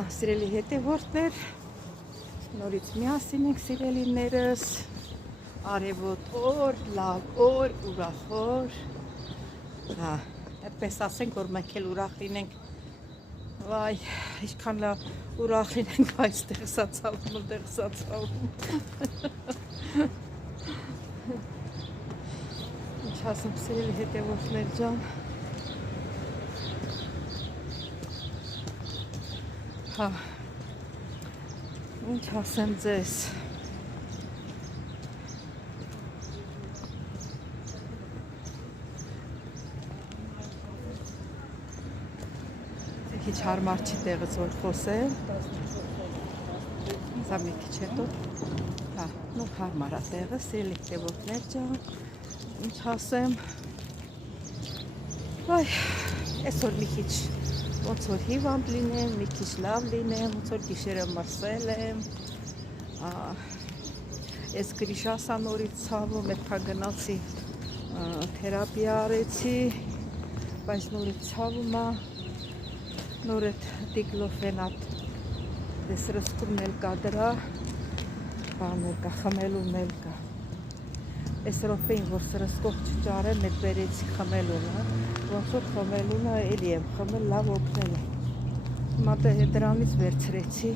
Սիրելի հետևորդներ, նորից միասին ենք սիրելիներս, արևոտ օր, լավ օր, ուրախ օր, այդպես ասենք, որ մենք էլ ուրախ լինենք, վայ, ինչքան լավ ուրախ լինենք, այստեղ սացավում, ուտեղ սացավում, ինչ ասեմ սիրելի հետևորդներ ջան, ինչ ասեմ ձեզ, քիչ հարմար չի տեղից որ խոսեմ, սա մի քիչ հետո, նո հարմար է տեղը, սիրելի հետևորդներ ջան, ինչ ասեմ, այսօր մի քիչ ոնց որ հիվանդ լինեմ, մի քիչ լավ լինեմ, ոնց որ գիշերը մրսել եմ, ես գրիշասա նորից ցավում, այդքան գնացի թերապիա արեցի, բայց նորից ցավում է, նոր այդ դիկլոֆենատ, դες ռսկումն էլ կա դրա, բաներ կա, խմելուն էլ կա, այս ռոպեին, որ սրսկող չճարեմ, այդ բերեցի խմելունը, ոնց որ խմելունը էլի եմ խմել, լավ օգնել է, հիմա դրանից վերցրեցի,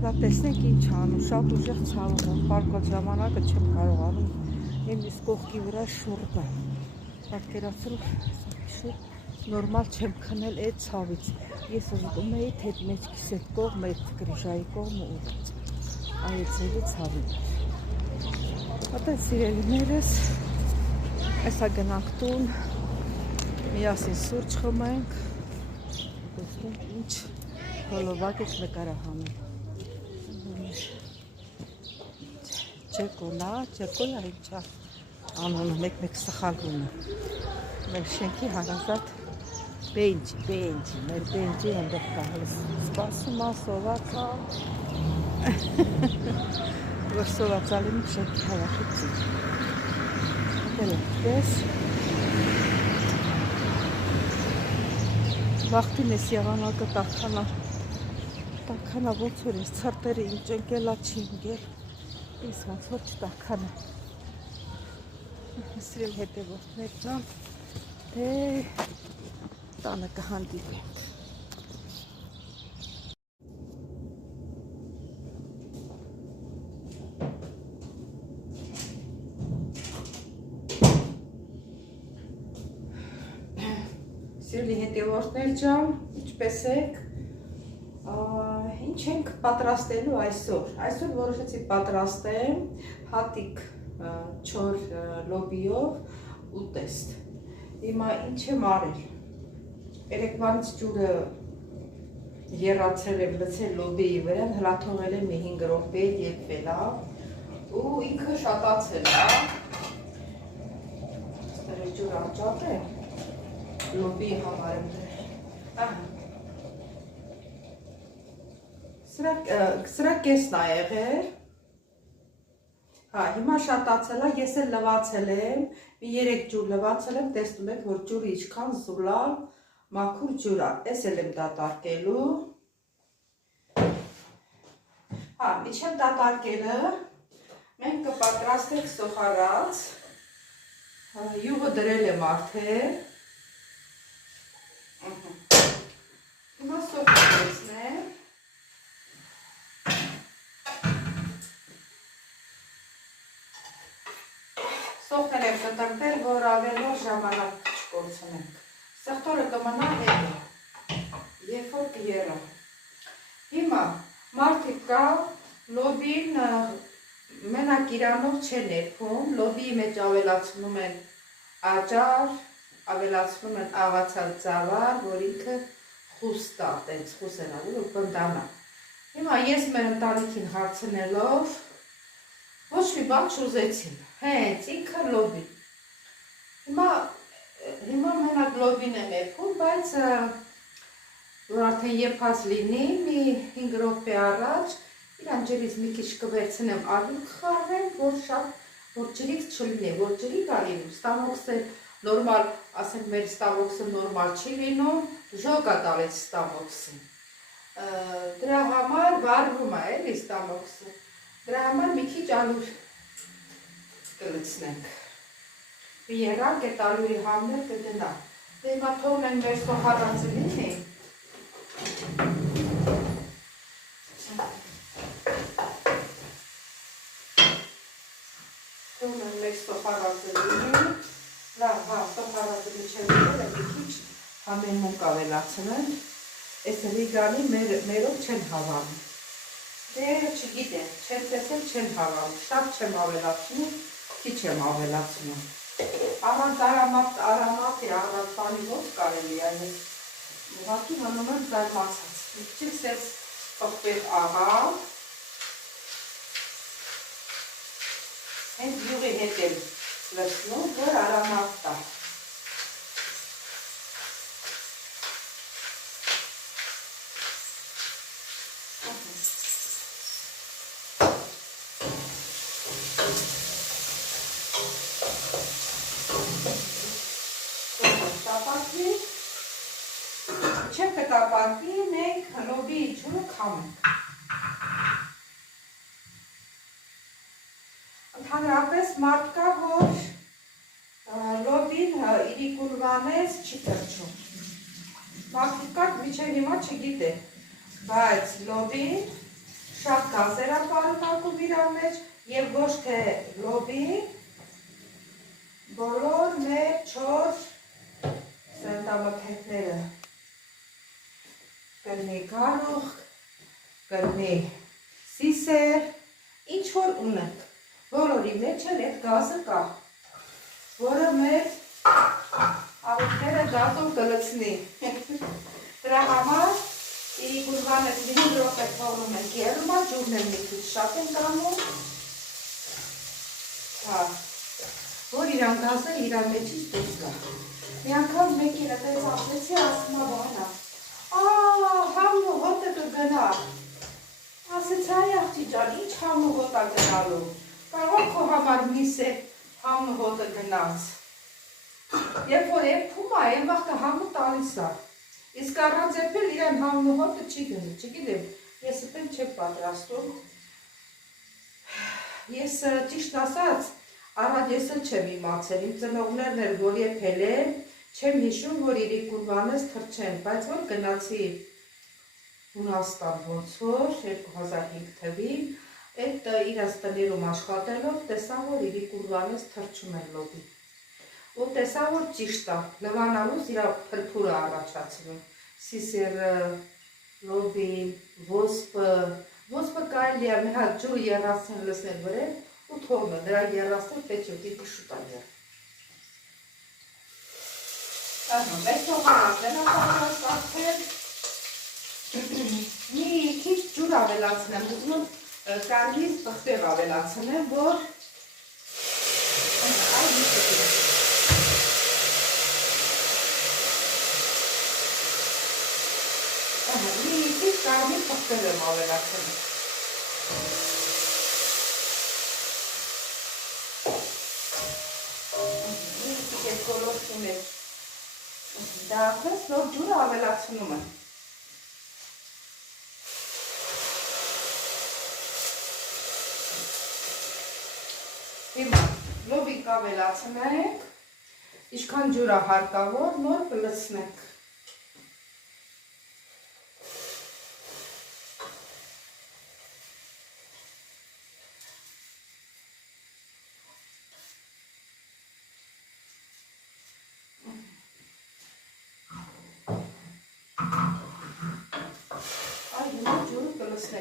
դա տեսնեք ինչ անում, շատ ուժեղ ցավում եմ, պարկոտ ժամանակը չեմ կարողանում, նույնիսկ կողքի վրա շուռ կա, պատկերացրու, նորմալ չեմ քնել այդ ցավից, ես ուզում էի թե մեջքիս այդ կողմ, այդ գրիշայի կողմը ուղղեց, այեցելի ցավին, այդպես սիրելիներս, այսա գնանք տուն, միասին սուրճ խմենք, տեսնենք ինչ հոլովակ եք նկարահանում, ջեկոնա, ջեկոնա ինչա, անոնը մեկ սխալվում է, մեր շենքի հարազատ բենջի, մեր բենջի հանդեղ կա, սպասում է, սոված է, որ սովածալին շենքի հավախիցի, հատել պես, վաղտին ես եղանակը տաքանա ոնց որ ես ծրտերը ինչ ընկելա չի ընկել, ես ոնց որ չտաքանա, սիրել հետևորդներ ջան, թե տանը կհանդիպենք։ Սիրելի հետևորդներ ջան, ինչպես եք, ինչ ենք պատրաստելու այսօր որոշեցի պատրաստեմ հատիկ չոր լոբիով ուտեստ, հիմա ինչ եմ արել, երեկվանից ջուրը եռացել եմ լցել լոբիի վրա, հլա թողել եմ 5 րոպե եփվել է, ու ինքը շատացել է, ստեղ ջուր անջատ է, լոբիի համար եմ դրել, սրա կեսն է եղել, հիմա շատացել է, ես էլ լվացել եմ, մի 3 ջուր լվացել եմ, տեսնում եք, որ ջուրը ինչքան զուլալ, մաքուր ջուր է, ես էլ եմ դատարկելու, միջև դատարկելը, մենք կպատրաստենք սոխարած, յուղը դրել եմ արդեն, հիմա սոխը տեսնեմ, սոխներ եմ կտրպել, որ ավելոր ժամանակ չկորցնենք, սեղտորը կմնա հետո, երբ որ կերա, հիմա մարդիկ կա, լոբին մենակ իրանով չեն երբում, լոբիի մեջ ավելացնում են աճար, ավելացնում են աղացալ ծավալ, որ ինքը խուստ է, տենց խուս են ալու, որ պնդանա, հիմա ես մեր ընտանիքին հարցնելով, ոչ մի բան չուզեցին, հենց ինքը լոբին, հիմա մենակ լոբին եմ երբում, բայց որ արդեն եփած լինի, մի 5 րոպե առաջ, իրան ջրից մի քիչ կվերցնեմ ալու կխառնեմ, որ ջրից չլինի, որ ջրի կա լինում, ստամոքսը նորմալ, ասենք մեր ստավոքսը նորմալ չի լինում, ժոգ է տալիս ստավոքսը։ Դրա համար վարվում է էլի ստավոքսը։ Դրա համար մի քիչ ալուր կլցնենք։ Երակ է տալու իր համներ կդնա։ Դե հիմա թողնենք մեր սոխառածը լինի։ Թողնենք մեր սոխառածը լինի։ Լավ, հա, սոխառածը միջև լինել է մի քիչ համեմունք ավելացնենք։ Այս ռիգանի մերով չեն հավանում։ Դե չգիտեմ, չեմ տեսել չեն հավանում, շատ չեմ ավելացնում, քիչ եմ ավելացնում։ Առանց արամատի, առանց բանի ոնց կարելի է, ուղղակի մնում եմ զարմացած։ Մի քիչ սենց պղպեղ աղա, հենց յուղի հետ եմ լցնում, որ արամատ տա։ Չեմ կտապակի, մենք լոբի ջուրը քամենք։ Ընդհանրապես մարդ կա, որ լոբին իրիկունվանես չի թրջում։ Մարդիկ կա, միջև հիմա չգիտե, բայց լոբին շատ գազեր է պարունակում իր մեջ և ոչ թե լոբին, բոլոր մեր 4 սենտամթերքները կրնի գարող, կրնի սիսեր, ինչ որ ունենք, բոլորի մեջ էլ այդ գազը կա, որը մեր աղիքները գազով կլցնի։ Դրա համար իրիկունվան ես 5 րոպե թողնում ենք ելումա, ջուրն եմ մի քիչ շատ ենք անում, որ իրան գազը իրան մեջից դուրս գա։ Մի անգամ մեկին այդպես ասեցի, ասում է բանա, համն ու հոտը կգնա, ասեց այ աղջի ջան, ինչ համն ու հոտ է գնալու, կարող քո համար միս է համն ու հոտը գնաց, երբ որ էպում է, այն վաղտը համը տալիս է, իսկ առանց էպել իրան համն ու հոտը չի գնի, չգիտեմ, ես էպել չեմ պատրաստում, ես ճիշտ ասած, առանց ես էլ չեմ իմացել, իմ ծնողներն էլ որ եփել են, չեմ հիշում, որ իրիկունվանես թրջեն, բայց որ գնացի Հունաստան ոնց որ 2005 թվին, այդ իրաց տներում աշխատելով, տեսա, որ իրիկունվանես թրջում են լոբին։ Ու տեսա, որ ճիշտ է, լվանալուց իրա փրփուրը առաջացնում, սիսերը, լոբին, ոսպը կարելի է մի հատ ջուրը երասեն լսել վրեն, ու թողնը, դրա երասեն պեչոտի կշուտ է եր։ Մեր սոխառածն է պատրաստել, մի քիչ ջուր ավելացնեմ, ուզում եմ կարմիր պղպեղ ավելացնեմ, որ մի քիչ կարմիր պղպեղ եմ ավելացնում։ Մի քիչ է կոլորտում է դա պես նոր ջուրը ավելացնում եմ։ Հիմա լոբիկ ավելացնենք, ինչքան ջուրը հարկավոր, նոր կլցնենք։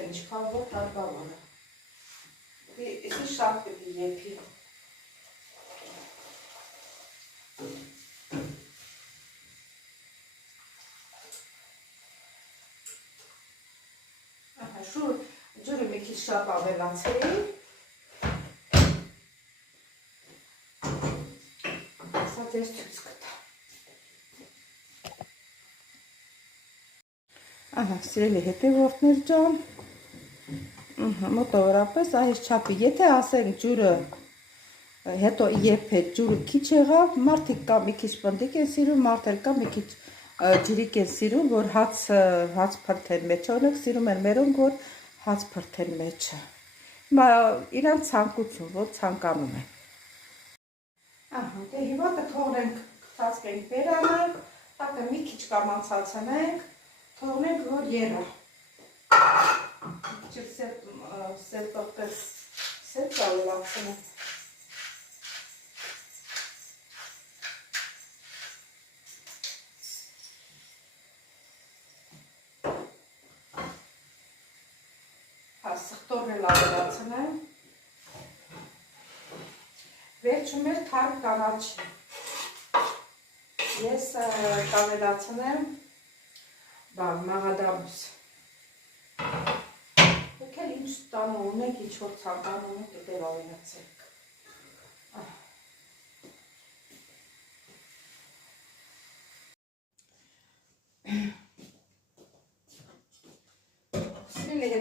Ինչքան որ հարկավոր է։ Էսի շատ կպի եփի։ Շուտ ջուրը մի քիչ շատ ավելացրի։ Սա ձեզ ցույց կտա։ Ահա, սիրելի հետևորդներ ջան, մոտավորապես այս չափի, եթե ասենք ջուրը Հետո երբ է ջուրը քիչ եղավ, մարդիկ կա մի քիչ պնդիկ են սիրում, մարդեր կա մի քիչ ջրիկ են սիրում, որ հաց փրթեն մեջը, օրինակ սիրում են մերոնք, որ հաց փրթեն մեջը։ Հիմա իրանց ցանկություն, որ ցանկանում են։ Ահա, դե հիմա կթողնենք ծածկենք բերանը, տակը մի քիչ կամացացնենք, թողնենք, որ երա։ Մի քիչ սև ծալվացնենք։ Սխտորն էլ ավելացնեմ, վերջում էլ թարմ կանաչի, ես կավելացնեմ մաղադամուս, եկել ինչ տանը ունեք, ինչ որ ցանկանում ունեք, դեպ ավելացեք,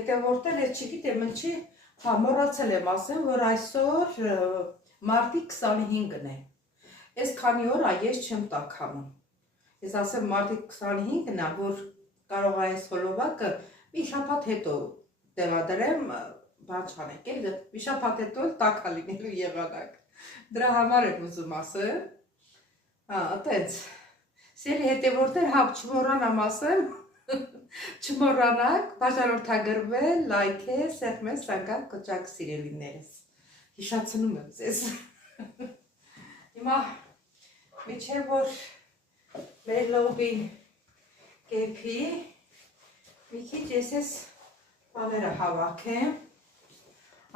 հետևորդել ես չգիտեմ ինչի, մոռացել եմ ասեմ, որ այսօր մարտի 25-ն է, ես քանի օր ես չեմ տաքանում, ես ասեմ մարտի 25-ն է, որ կարող այս հոլովակը մի շաբաթ հետո տեղադրեմ, բան չանեք, մի շաբաթ հետո տաքա լինելու եղանակ, դրա համար եմ ուզում ասեմ, այտենց, սիրելի հետևորդներ, հապ չմոռանամ ասեմ, չմոռանաք, բաժանորդագրվել, լայքել, սեղմել, սանգալ, կոճակ սիրելիներս, հիշացնում եմ ձեզ, հիմա միջև որ մեր լոբին կեփի, մի քիչ ես բաները հավաքեմ,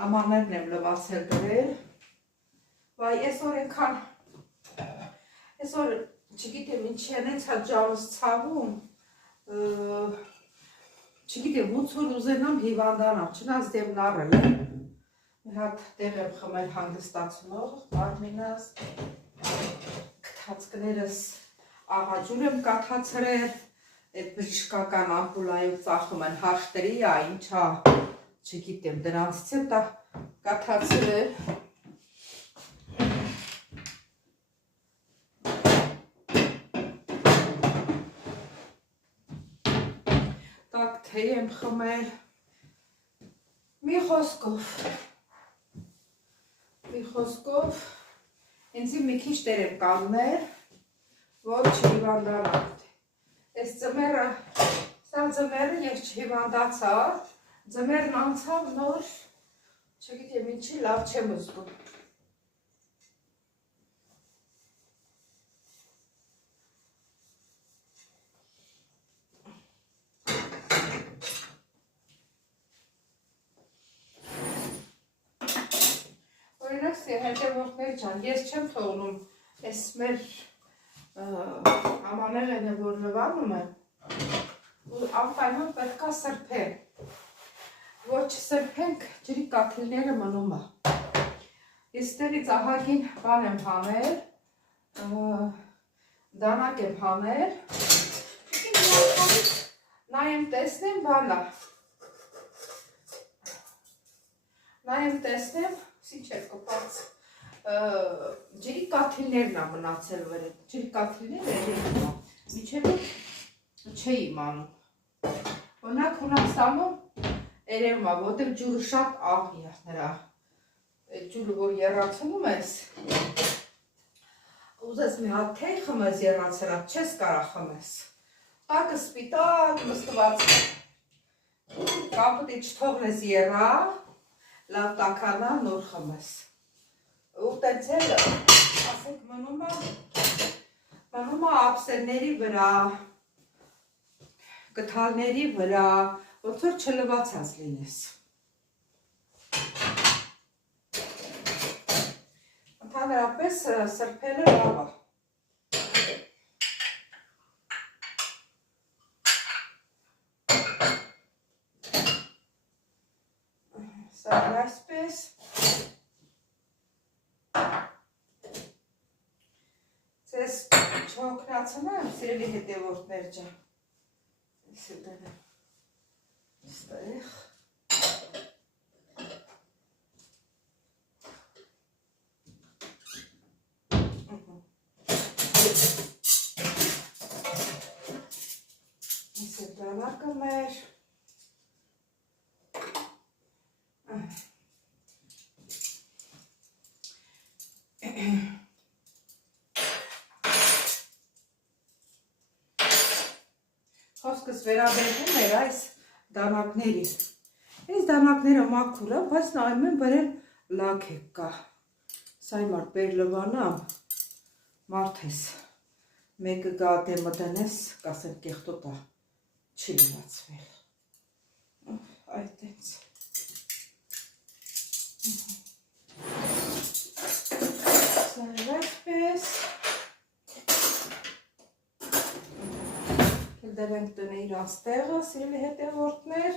ամաններն եմ լվացել գրել, վայ այսօր ենքան, այսօր չգիտեմ ինչի են հենց ջանս ցավում, չգիտեմ ոնց որ ուզենամ հիվանդանամ, չնայած դեմն առել եմ, մի հատ դեղ եմ խմել հանգստացնող, մարմինս, գթացքներս աղաջուր եմ կաթացրել, այդ բժշկական ամպուլայով ծախում են հաշտրի, ինչա, չգիտեմ դրանցից եմ կաթացրել, թեյ եմ խմել, մի խոսքով, ինձի մի քիչ տեր եմ կանգնել, որ չհիվանդանամ, այս ձմերը, սա ձմերը ես չհիվանդացա, ձմերն անցավ նոր, չգիտեմ ինչի լավ չեմ զգում, հետևորդներ ջան, ես չեմ թողնում, ես մեր ամանեղենը, որ լվանում եմ, անպայման պետք է սրբեմ, որ չսրբենք, ջրի կաթիլները մնում է, ես ստեղից ահագին բան եմ հանել, դանակ եմ հանել, նայեմ տեսնեմ բանա, նայեմ տեսնեմ, ինչ էր կպած, ջրի կաթիլներն է մնացել վրը, ջրի կաթիլները երևում է, միջև չէի իմանում, օրինակ Հունաստանում երևում է, որտեղ ջուրը շատ աղի է նրա, ջուրը որ եռացնում ես, ուզես մի հատ թեյ խմես եռացրած, չես կարա խմես, տակը սպիտակ մստված, կապտի չթողնես եռա, լավ տականա նոր խմես, ու տենց էլ ասենք մնում է ափսերների վրա, գթալների վրա, ոնց որ չլվացած լինես, ընդհանրապես սրբելը լավ է, սա այսպես, ձեզ չհոգնացնեմ, սիրելի հետևորդներ ջան, ստեղ, Խոսքս վերաբերվում էր այս դանակների։ Այս դանակները մաքուր է, բայց նայում եմ վրան լաքեք կա։ Սա իմ արտեր լվանամ, մարդ ես, մեկը գատե մտնես, կասեմ կեղտոտա, չի լվացվել։ Այդտենց։ Սարվացպես։ Դրենք տնե իրանց տեղը, սիրելի հետևորդներ։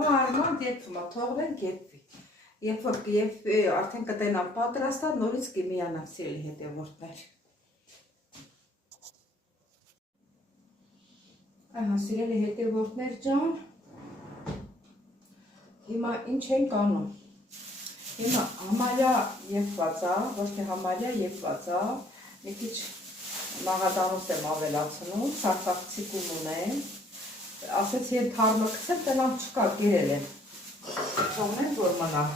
Մարման դեպքում թողնենք եփվի։ Երբ որ արդեն կտենամ պատրաստա, նորից կմիանամ, սիրելի հետևորդներ։ Սիրելի հետևորդներ ջան, հիմա ինչ ենք անում։ Հիմա համարյա եփված է, ոչ թե համարյա եփված է, մի քիչ մաղադանոց եմ ավելացնում, սարսափցիկում ունեմ, ասեցի են թարմը կցեմ, տնամ չկա, գերել եմ, թողնեմ, որ մնա։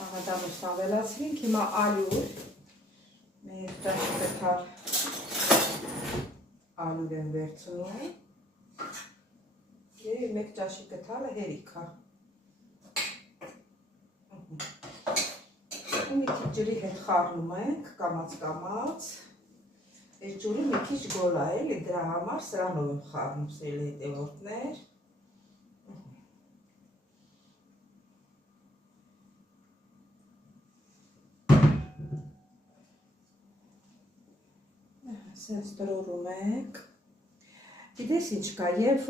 Աղադանոց ավելացրինք, հիմա ալյուր, մեր ճաշիկը թար ալյուր եմ վերցնում և մեկ ճաշիկը թարը հերիք է։ Մի քիչ ջրի հետ խառնում ենք, կամաց, այս ջուրը մի քիչ գոլ է, էլի դրա համար սրանով եմ խառնում, սիրելի հետևորդներ։ Սենց տրորում ենք, գիտես ինչ կա, և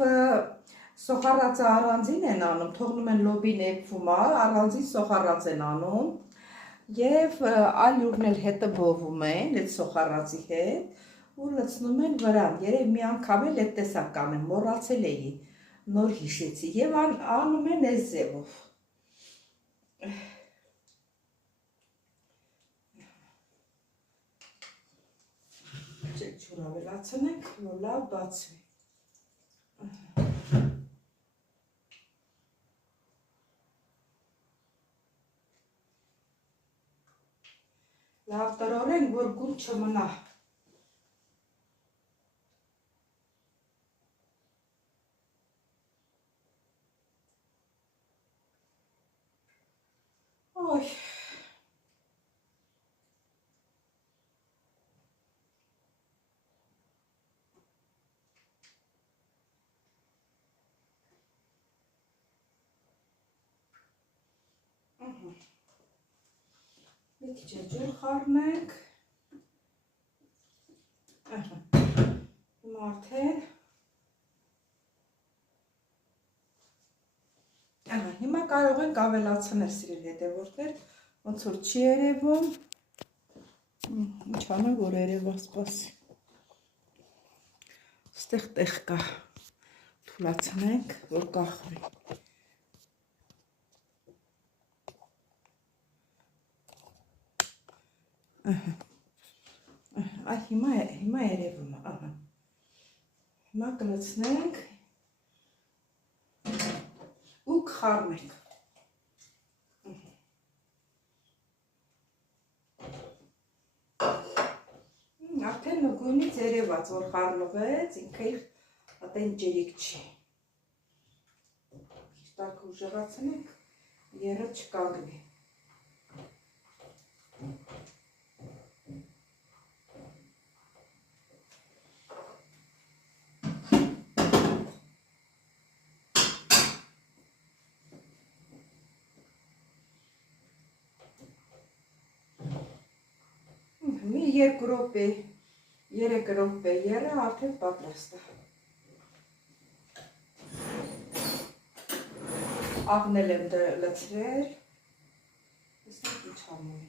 սոխարածը առանձին են անում, թողնում են լոբին եփվում է, առանձին սոխարած են անում, և ալյուրն էլ հետը բովում են, այդ սոխարածի հետ, ու լցնում են վրան, երև մի անգամ էլ այդ տեսակ կանեմ, մոռացել էի, նոր հիշեցի, և անում են այս ձևով։ Ջուր ավելացնենք, որ լավ բացվի։ Լավ տրորենք, որ գուն չմնա։ Ոյ։ Մի քիչ ջուր խառնենք, հիմա արդեն, հիմա կարող ենք ավելացնել, սիրելի հետևորդներ, ոնց որ չի երևում, ինչ անեմ, որ երևա, սպասի, ստեղ տեղ կա, թուլացնենք, որ կախվի։ Հիմա երևում է, հիմա կլցնենք ու կխառնենք։ Արդեն գույնից երևաց, որ խառնվեց, ինքը իր ատեն ջերիկ չի։ Տակ ուժեղացնենք, երը չկանգնի։ Մի 2 րոպե, 3 րոպե երը արդեն պատրաստ է։ Աղնել եմ լցրել, տեսնենք ինչ անում է։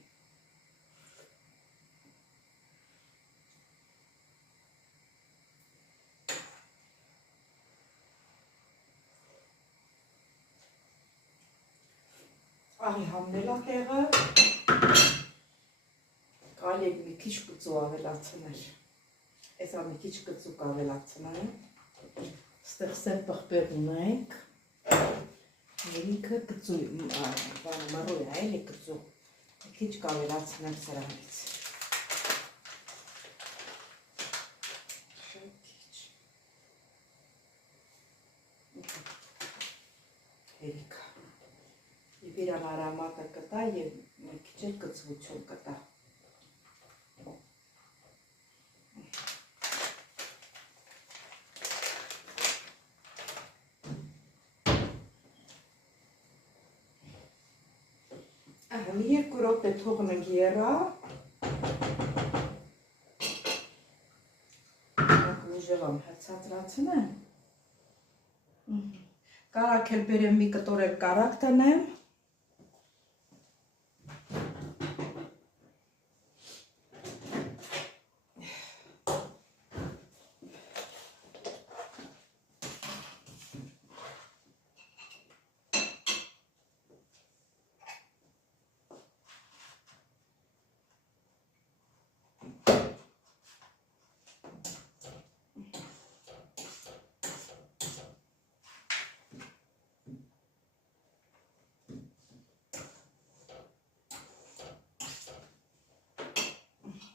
աղի համնելա տեղը, կարելի է մի քիչ կծու ավելացնել, այսա մի քիչ կծու կավելացնեմ, ստեղ սեր պղպեղ ունենք, երիքը կծու, մռու է, էլի կծու, մի քիչ կավելացնեմ սրանից, երիքը, և իրան արամատը կտա և մի քիչ էլ կծվություն կտա։ Մի երկու րոպե թողնենք եռա, ուժեղամ հացածրացնեմ, կարակ էլ բերեմ մի կտոր էլ կարակ տնեմ,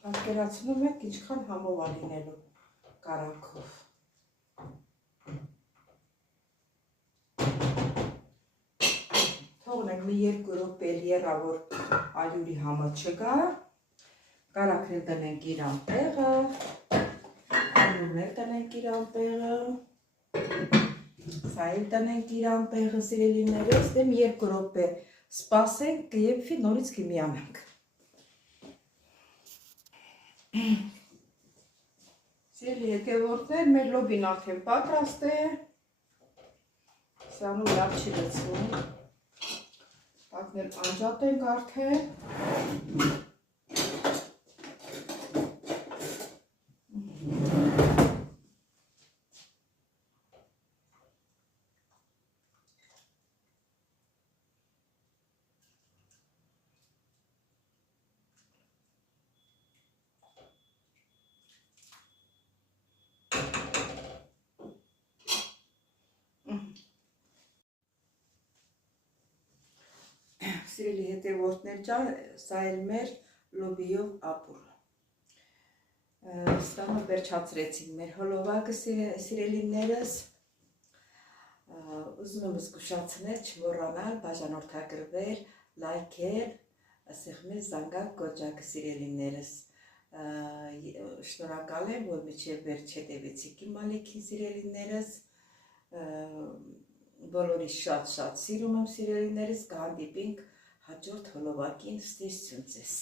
պատկերացնում եք ինչքան համով է լինելու կարակով։ Թողնենք մի երկու րոպե եռա, որ ալյուրի համը չգա, կարակն էլ տնենք իրան տեղը, ալյուրն էլ տնենք իրան տեղը, սա էլ տնենք իրան տեղը, սիրելիներս, դեմ երկու րոպե սպասենք, կեփվի, նորից կմիանանք։ Սիրելի հետևորդներ, մեր լոբին արդեն պատրաստ է, սրանով լավ չի լցվում, պատնել անջատ ենք արդեն, Սիրելի հետևորդներ, սա էլ մեր լոբիով ապուրը։ Սրանը վերջացրեցինք մեր հոլովակը, սիրելիներս, ուզում եմ զգուշացնել, չմոռանալ, բաժանորդագրվել, լայքել, սեղմել զանգակ կոճակը, սիրելիներս։ Շնորհակալ եմ, որ մինչև վերջ հետևեցիք իմ ալիքին, սիրելիներս, բոլորի շատ սիրում եմ, սիրելիներս, կհանդիպենք հաջորդ հոլովակին, ստեսություն ձեզ։